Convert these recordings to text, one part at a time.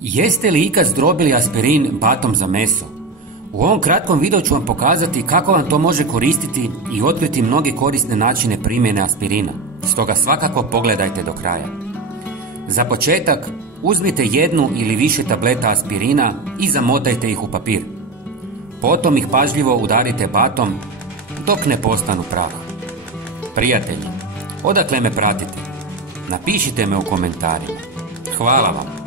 Jeste li ikad zdrobili aspirin batom za meso? U ovom kratkom videu ću vam pokazati kako vam to može koristiti i otkriti mnoge korisne načine primjene aspirina. Stoga svakako pogledajte do kraja. Za početak, uzmite jednu ili više tableta aspirina i zamotajte ih u papir. Potom ih pažljivo udarite batom dok ne postanu prah. Prijatelji, odakle me pratite? Napišite me u komentarima. Hvala vam.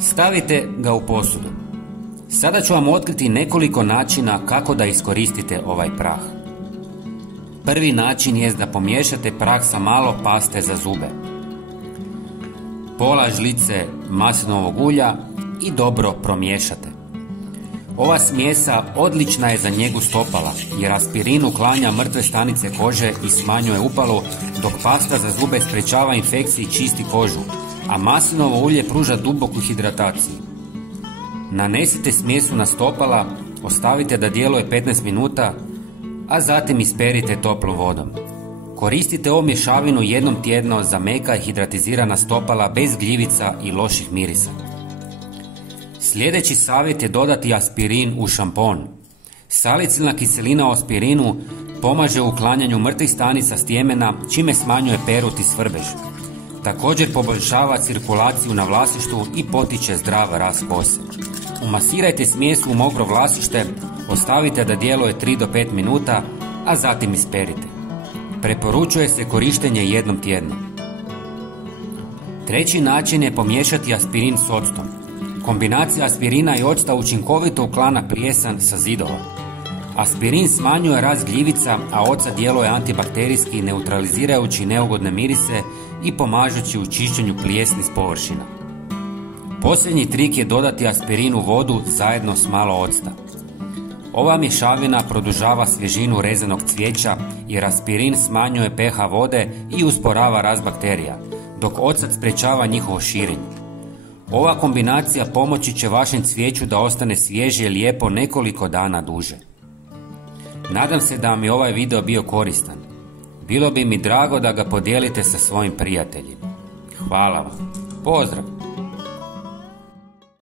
Stavite ga u posudu. Sada ću vam otkriti nekoliko načina kako da iskoristite ovaj prah. Prvi način je da pomiješate prah sa malo paste za zube, pola žlice maslinovog ulja i dobro promiješate. Ova smjesa odlična je za njegu stopala jer aspirin uklanja mrtve stanice kože i smanjuje upalu, dok pasta za zube sprečava infekcije i čisti kožu, a maslinovo ulje pruža duboku hidrataciju. Nanesite smjesu na stopala, ostavite da djeluje 15 minuta, a zatim isperite toplom vodom. Koristite ovu mješavinu jednom tjedno za meka i hidratizirana stopala bez gljivica i loših mirisa. Sljedeći savjet je dodati aspirin u šampon. Salicilna kiselina u aspirinu pomaže u uklanjanju mrtvih stanica stjemena, čime smanjuje perut i svrbež. Također poboljšava cirkulaciju na vlasištu i potiče zdrav rast kose. Umasirajte smjesu u mokro vlasište, ostavite da djeluje 3 do 5 minuta, a zatim isperite. Preporučuje se korištenje jednom tjedno. Treći način je pomiješati aspirin s octom. Kombinacija aspirina i octa učinkovito uklanja plijesan sa zidova. Aspirin smanjuje rast gljivica, a oca djeluje antibakterijski, neutralizirajući neugodne mirise i pomažući u čišćenju plijesni s površina. Posljednji trik je dodati aspirin u vodu zajedno s malo octa. Ova mješavina produžava svježinu rezanog cvijeća jer aspirin smanjuje pH vode i usporava rast bakterija, dok ocat sprečava njihovo širenje. Ova kombinacija pomoći će vašem cvijeću da ostane svježe i lijepo nekoliko dana duže. Nadam se da vam je ovaj video bio koristan. Bilo bi mi drago da ga podijelite sa svojim prijateljima. Hvala vam. Pozdrav!